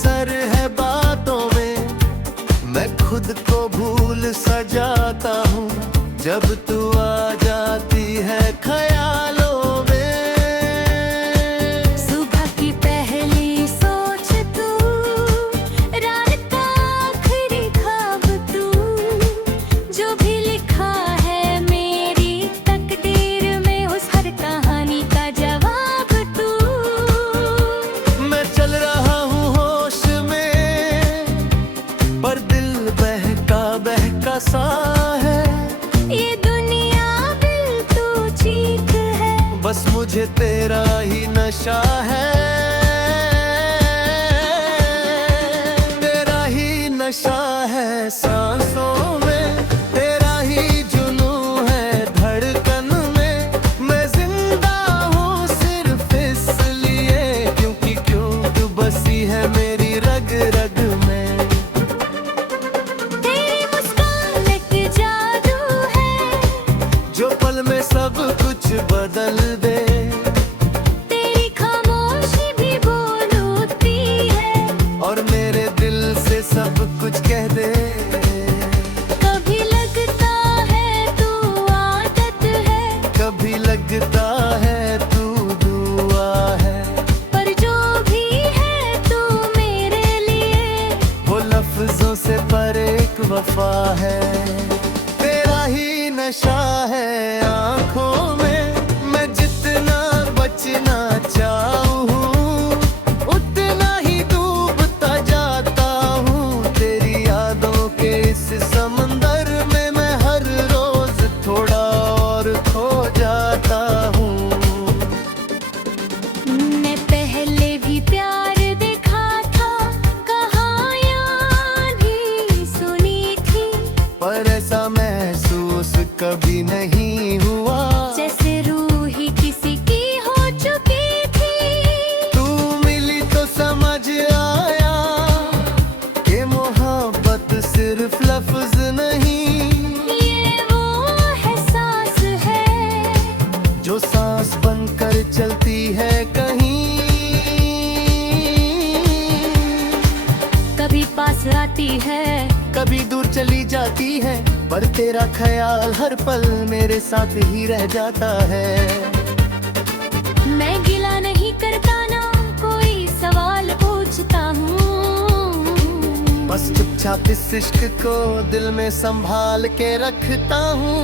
असर है बातों में, मैं खुद को भूल सा जाता हूँ जब तू आ जाती है ख्यालों में। सुबह की पहली सोच तू, रात का आखिरी ख्वाब तू, जो भी लिखा है मेरी तकदीर में उस हर कहानी का जवाब तू। मैं चल रहा हूँ होश में, पर दिल बहका सा है। ये दुनिया बिल्कुल ठीक है, बस मुझे तेरा ही नशा है, तेरा ही नशा है सांसों में, तेरा ही जुनून है धड़कन में। मैं जिंदा हूँ सिर्फ इसलिए क्योंकि तू बसी है मेरी रग रग में। तेरी मुस्कान एक जादू है, जो पल में सब कुछ बदल दे। तेरी खामोशी भी बोलती है, और मेरे दिल से सब कुछ कह दे। कभी लगता है तू आदत है, कभी लगता है तू दुआ है, पर जो भी है तू मेरे लिए वो लफ्जों से परे एक वफा है। तेरा ही नशा है आँखों में, मैं जितना बचना चाहूँ उतना ही डूबता जाता हूँ। तेरी यादों के इस समंदर में मैं हर रोज थोड़ा और खो जाता हूँ। मैं पहले भी प्यार देखा था, कहानियाँ भी सुनी थी, पर ऐसा महसूस कभी नहीं हुआ जैसे रूह ही किसी की हो चुकी थी। तू मिली तो समझ आया कि मोहब्बत सिर्फ लफ्ज नहीं, ये वो एहसास है जो सांस बनकर चलती है कहीं। कभी पास आती है, कभी दूर चली जाती है, पर तेरा ख्याल हर पल मेरे साथ ही रह जाता है। मैं गिला नहीं करता ना कोई सवाल पूछता हूँ, बस चुपचाप इस इश्क को दिल में संभाल के रखता हूँ।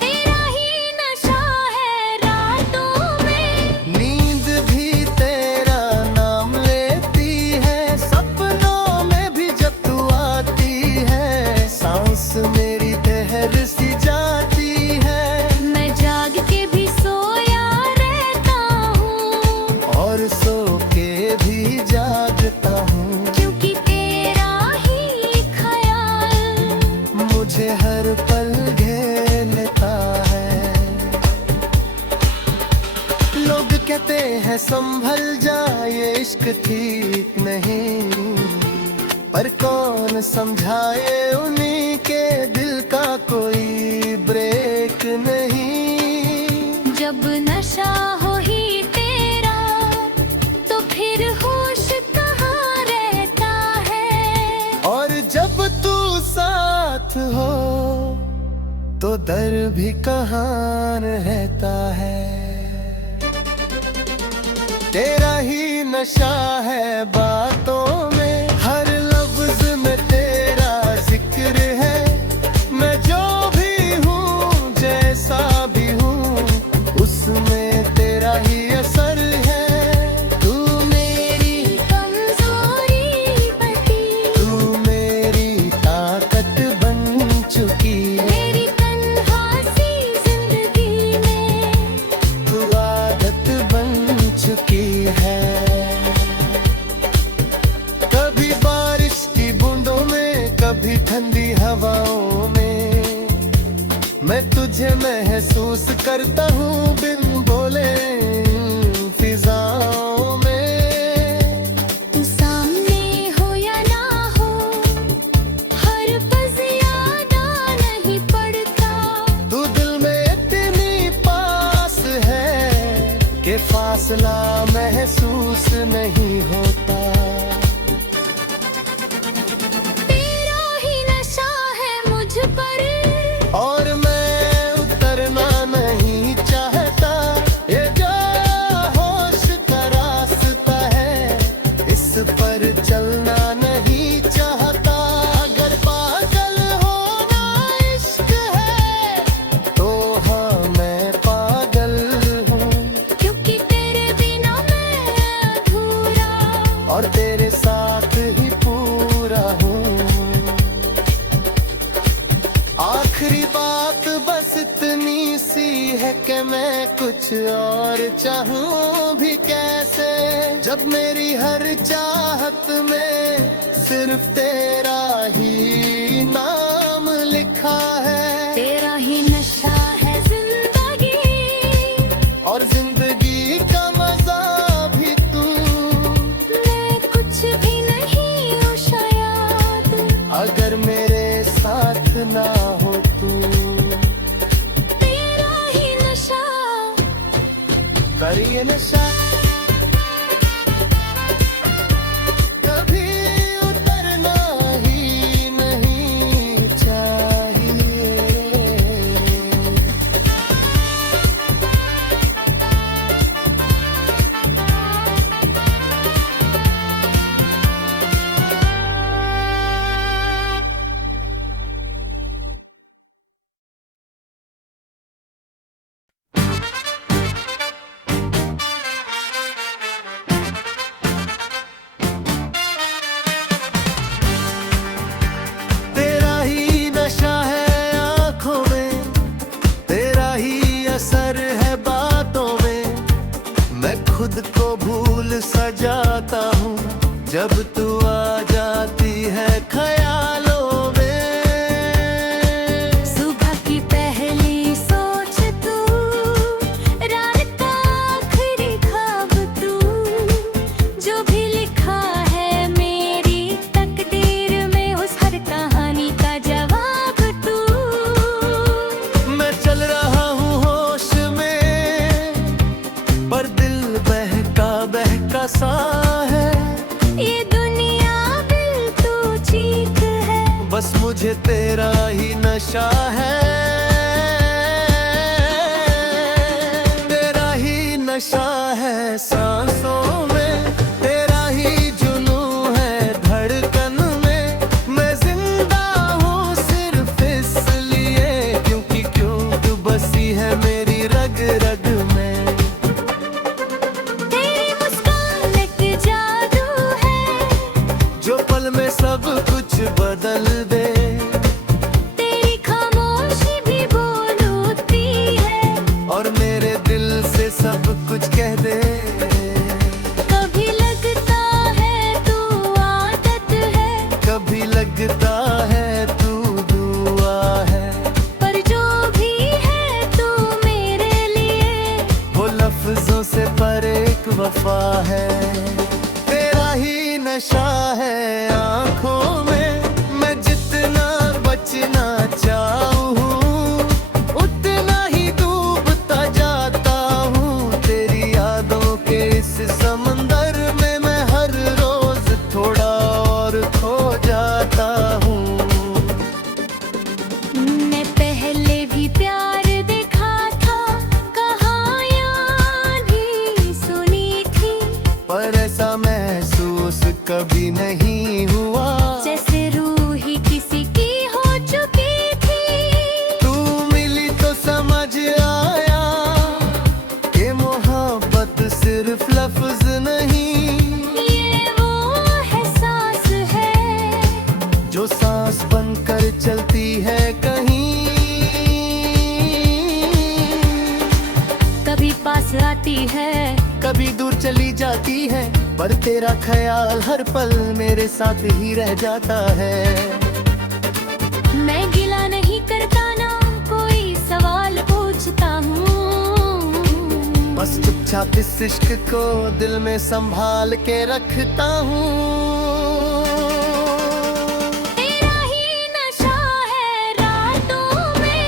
तेरा ही नशा है रातों में, नींद भी तेरा नाम लेती है, सपनों में भी जब तू आती है, सांस मेरी ठहर सी जाती है। मैं जाग के भी सोया रहता हूँ, और सो के भी जागता हूँ, क्योंकि तेरा ही ख्याल मुझे हर पल घेर लेता है। लोग कहते हैं संभल जा ये इश्क ठीक नहीं, पर कौन समझाए उन्हीं के दिल का कोई ब्रेक नहीं। जब नशा हो ही तेरा तो फिर होश कहाँ रहता है, और जब तू साथ हो तो दर्द भी कहाँ रहता है। तेरा ही नशा है बातों में, हर लफ्ज में तेरा जिक्र है। मैं जो भी हूँ जैसा भी हूँ उसमें तेरा ही असर है। तू मेरी कमजोरी बनी, तू मेरी ताकत बन चुकी है, मेरी तन्हासी जिंदगी में तू आदत बन चुकी है। कभी बारिश की बूंदों में, कभी ठंडी हवाओं में, मैं तुझे महसूस करता हूँ बिन बोले फिजाओं में। तू सामने हो या ना हो, हर पल याद नहीं पड़ता। तू दिल में इतनी पास है कि फासला महसूस नहीं और तेरे साथ ही पूरा हूँ। आखिरी बात बस इतनी सी है कि मैं कुछ और चाहूं भी कैसे, जब मेरी हर चाहत में सिर्फ तेरा ही नाम लिखा है। तेरा ही नशा है जिंदगी, और जिंदगी का मजा भी तू। मैं कुछ भी नहीं हूँ शायद, अगर मेरे साथ ना हो तू। तेरा ही नशा, करिए नशा, कभी उतरना ही नहीं चाहिए। तेरा ही नशा है आँखों में, तेरा ही असर है बातों में। मैं खुद को भूल सा जाता हूँ जब तू आ जाती है ख्यालों में। सुबह की पहली सोच तू, रात का आखिरी ख्वाब तू, जो भी लिखा है मेरी तकदीर में, उस हर कहानी का जवाब तू। मैं चल रहा हूँ होश में, पर दिल बहका सा है। ये दुनिया दिल तू चीख है, बस मुझे तेरा ही नशा है। तेरा ही नशा है सांसों में, तेरा ही जुनून है धड़कन में। मैं जिंदा हूँ सिर्फ इसलिए क्योंकि तू बसी है मेरी रग रग में। तेरी मुस्कान एक जादू है, जो पल में सब कुछ बदल दे। तेरी खामोशी भी बोलती है, और मेरे दिल से सब कुछ कह दे। कभी लगता है तू आदत है, कभी लगता है तू दुआ है, पर जो भी है तू मेरे लिए वो लफ्जों से परे एक वफा है। तेरा ही नशा है आँखों में, मैं जितना बचना चाहूँ उतना ही डूबता जाता हूँ। तेरी यादों के इस समंदर में मैं हर रोज थोड़ा और खो जाता हूँ। मैं पहले भी प्यार देखा था, कहानियाँ भी सुनी थी, पर ऐसा महसूस कभी नहीं हुआ जैसे रूह ही किसी की हो चुकी थी। तू मिली तो समझ आया कि मोहब्बत सिर्फ लफ्ज नहीं। ये वो एहसास है जो सांस बनकर चलती है कहीं, कभी पास आती है, कभी दूर चली जाती है, पर तेरा ख्याल हर पल मेरे साथ ही रह जाता है। मैं गिला नहीं करता ना कोई सवाल पूछता हूँ, बस चुपचाप इस इश्क को दिल में संभाल के रखता हूँ। तेरा ही नशा है रातों में,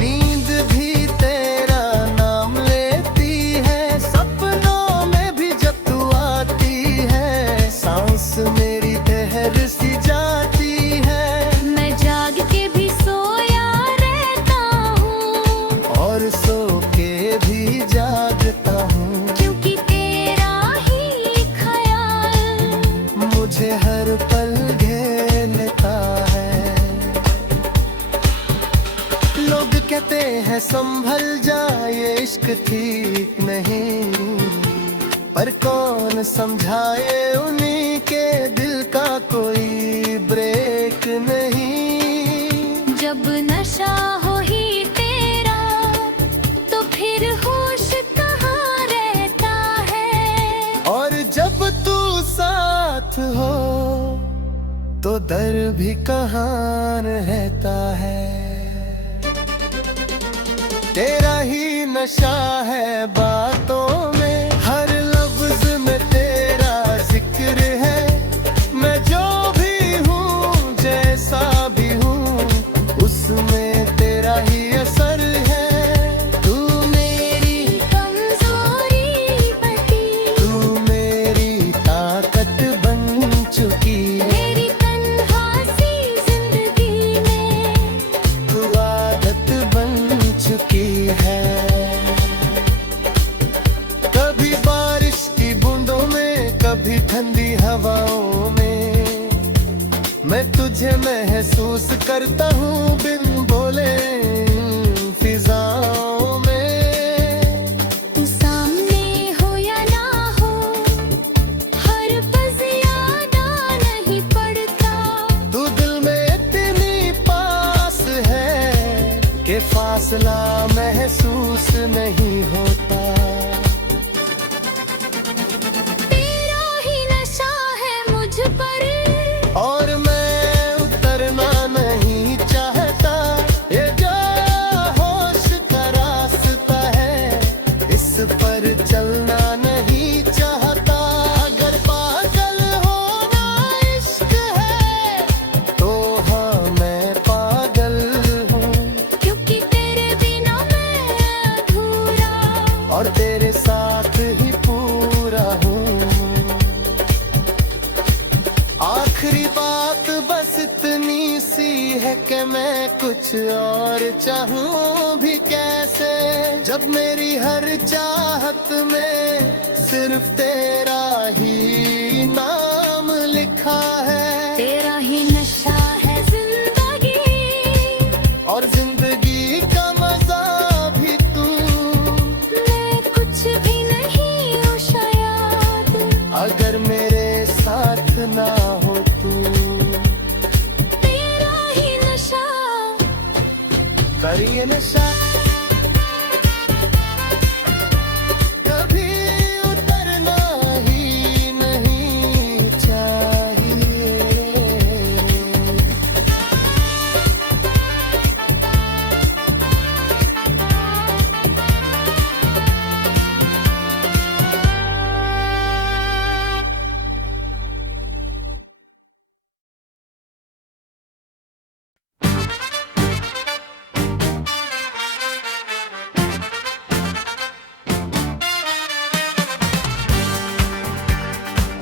नींद भी तेरा नाम लेती है, सपनों में भी जब तू आती है, सांस मेरी ठहर सी जाती है। मैं जाग के भी सोया रहता हूँ, और सो के भी जागता हूँ, क्योंकि तेरा ही ख्याल मुझे हर पल घेर लेता है। लोग कहते हैं संभल जा ये इश्क ठीक नहीं, पर कौन समझाए उन्हीं के दिल का कोई ब्रेक नहीं। जब नशा हो ही तेरा तो फिर होश कहाँ रहता है। और जब तू साथ हो तो दर भी कहाँ रहता है। तेरा ही नशा है बातों में, हर लफ्ज में तेरा जिक्र है। मैं जो भी हूँ जैसा भी हूँ उसमें तेरा ही असर है। तू मेरी कमजोरी बनी, तू मेरी ताकत बन चुकी है। मेरी तन्हासी जिंदगी में तू आदत बन चुकी है। कभी बारिश की बूंदों में, कभी ठंडी हवाओं में, मैं तुझे महसूस करता हूँ बिन बोले इन फिजाओं में। तू सामने हो या ना हो, हर पल याद नहीं पड़ता। तू दिल में इतनी पास है कि फासला महसूस नहीं होता। तेरा ही नशा है मुझ पर, और मैं उतरना नहीं चाहता। ये जो होश का रास्ता है इस पर चलना नहीं चाहता। अगर पागल होना इश्क है तो हाँ मैं पागल हूँ। क्योंकि तेरे बिना मैं अधूरा, और तेरे साथ ही पूरा हूँ। आखिरी बात बस इतनी सी है कि मैं कुछ और चाहूँ भी कैसे, जब मेरी हर चाहत में सिर्फ तेरा ही नाम लिखा है। तेरा ही नशा है जिंदगी, और जिंदगी का मजा भी तू। मैं कुछ भी नहीं हूँ शायद, अगर मेरे साथ ना हो तू। तेरा ही नशा। करिए नशा, कभी उतरना ही नहीं चाहिए।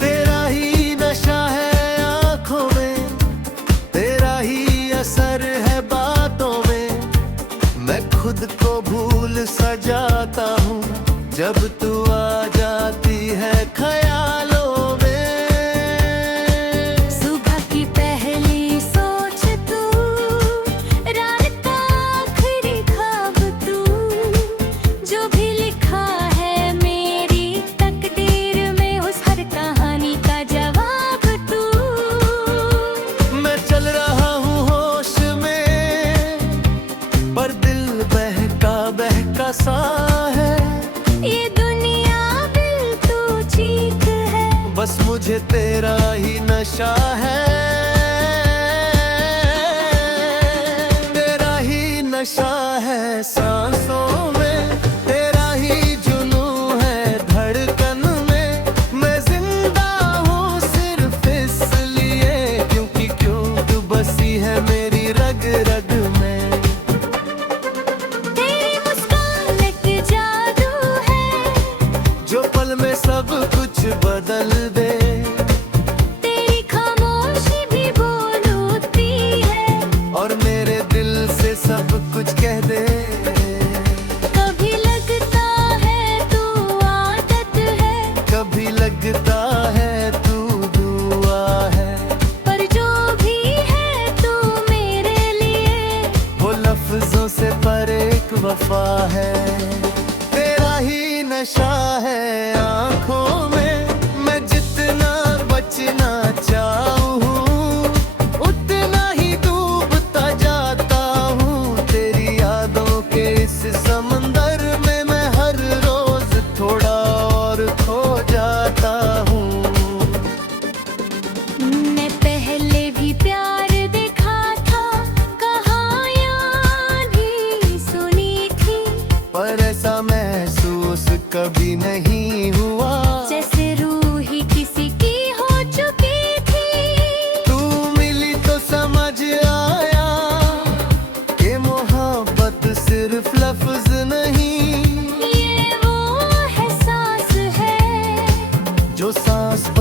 तेरा ही नशा है आँखों में, तेरा ही असर है बातों में। मैं खुद को भूल सा जाता हूँ जब तू आ जाती है ख्यालों में। सुबह की पहली सोच तू, रात का आखिरी ख्वाब तू, जो भी लिखा है मेरी तकदीर में उस हर कहानी का जवाब तू। मैं चल रहा हूँ होश में, पर दिल बहका सा है। ये दुनिया दिल तू चीख है, बस मुझे तेरा ही नशा है। तेरा ही नशा है सांसों में, तेरा ही जुनून है धड़कन में। मैं जिंदा हूँ सिर्फ इसलिए क्योंकि तू बसी है मेरी रग रग में। तेरी मुस्कान एक जादू है, जो पल में सब कुछ बदल दे। तेरी खामोशी भी बोलती है, और मेरे दिल से सब कुछ कह दे।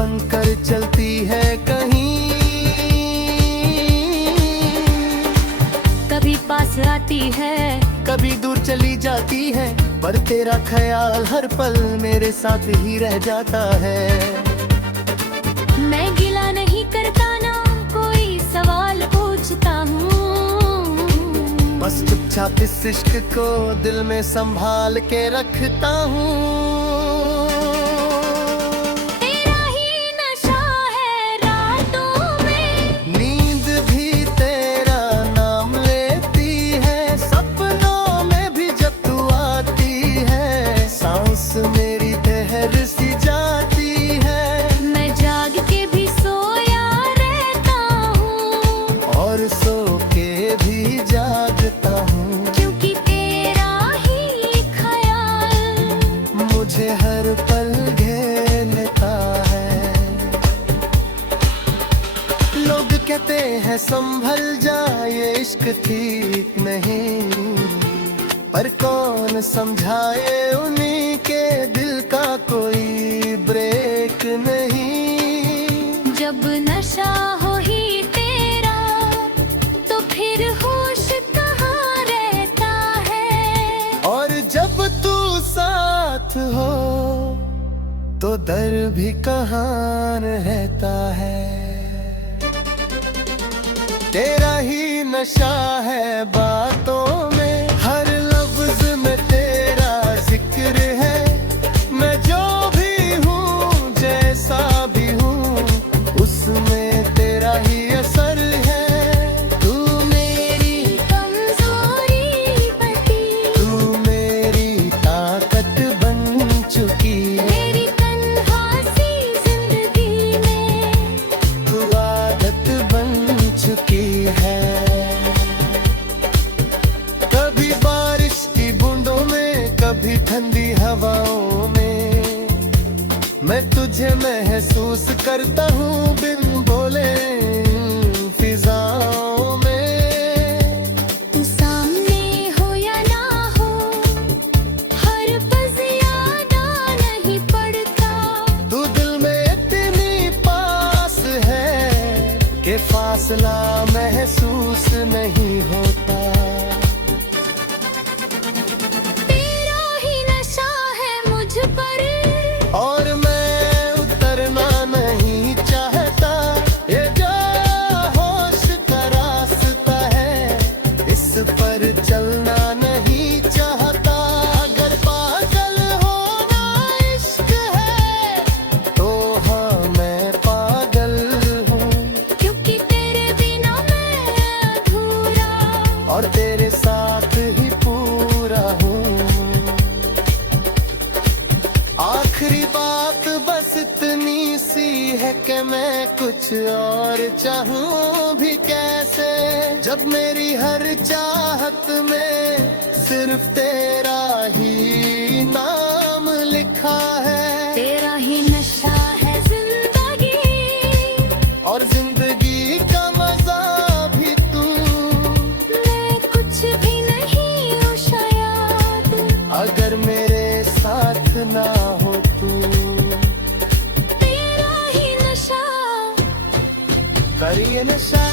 बनकर चलती है कहीं, कभी पास आती है, कभी दूर चली जाती है, पर तेरा ख्याल हर पल मेरे साथ ही रह जाता है। मैं गिला नहीं करता ना कोई सवाल पूछता हूँ, बस चुपचाप इस इश्क को दिल में संभाल के रखता हूँ। तेरा ही नशा है रातों में, नींद भी तेरा नाम लेती है, सपनों में भी जब तू आती है, सांस मेरी ठहर सी जाती है। मैं जाग के भी सोया रहता हूँ, और सो के भी जागता हूँ, क्योंकि तेरा ही ख्याल मुझे हर पल घेर लेता है। लोग कहते हैं संभल जा, ये इश्क ठीक नहीं, पर कौन समझाए उन्हीं के दिल का कोई ब्रेक नहीं। जब नशा हो ही तेरा तो फिर होश कहाँ रहता है, और जब तू साथ हो तो दर्द भी कहाँ रहता है। तेरा ही नशा है बातों में, हर लफ्ज में तेरा जिक्र है। मैं जो भी हूँ जैसा भी हूँ, उसमें तेरा ही असर है। तू मेरी कमजोरी बनी, तू मेरी ताकत बन चुकी है, मेरी तन्हासी जिंदगी में तू आदत बन चुकी है। कभी बारिश की बूंदों में, कभी ठंडी हवाओं में, मैं तुझे महसूस करता हूँ बिन बोले इन फिजाओं में। तू सामने हो या ना हो, हर पल याद नहीं पड़ता। तू दिल में इतनी पास है कि फासला महसूस नहीं होता। तेरा ही नशा है मुझ पर, और मैं उतरना नहीं चाहता, ये जो होश का रास्ता है, इस पर चलना नहीं चाहता। अगर पागल होना इश्क है, तो हाँ मैं पागल हूँ, क्योंकि तेरे बिना मैं अधूरा, और तेरे साथ ही पूरा हूँ। आखिरी बात बस इतनी सी है कि मैं कुछ और चाहूं भी कैसे, जब मेरी हर चाहत में सिर्फ तेरा ही नाम लिखा है। तेरा ही नशा है जिंदगी, और जिंदगी का मजा भी तू, मैं कुछ भी नहीं हूँ शायद, अगर मेरे साथ ना हो तू। तेरा ही नशा करिए नशा।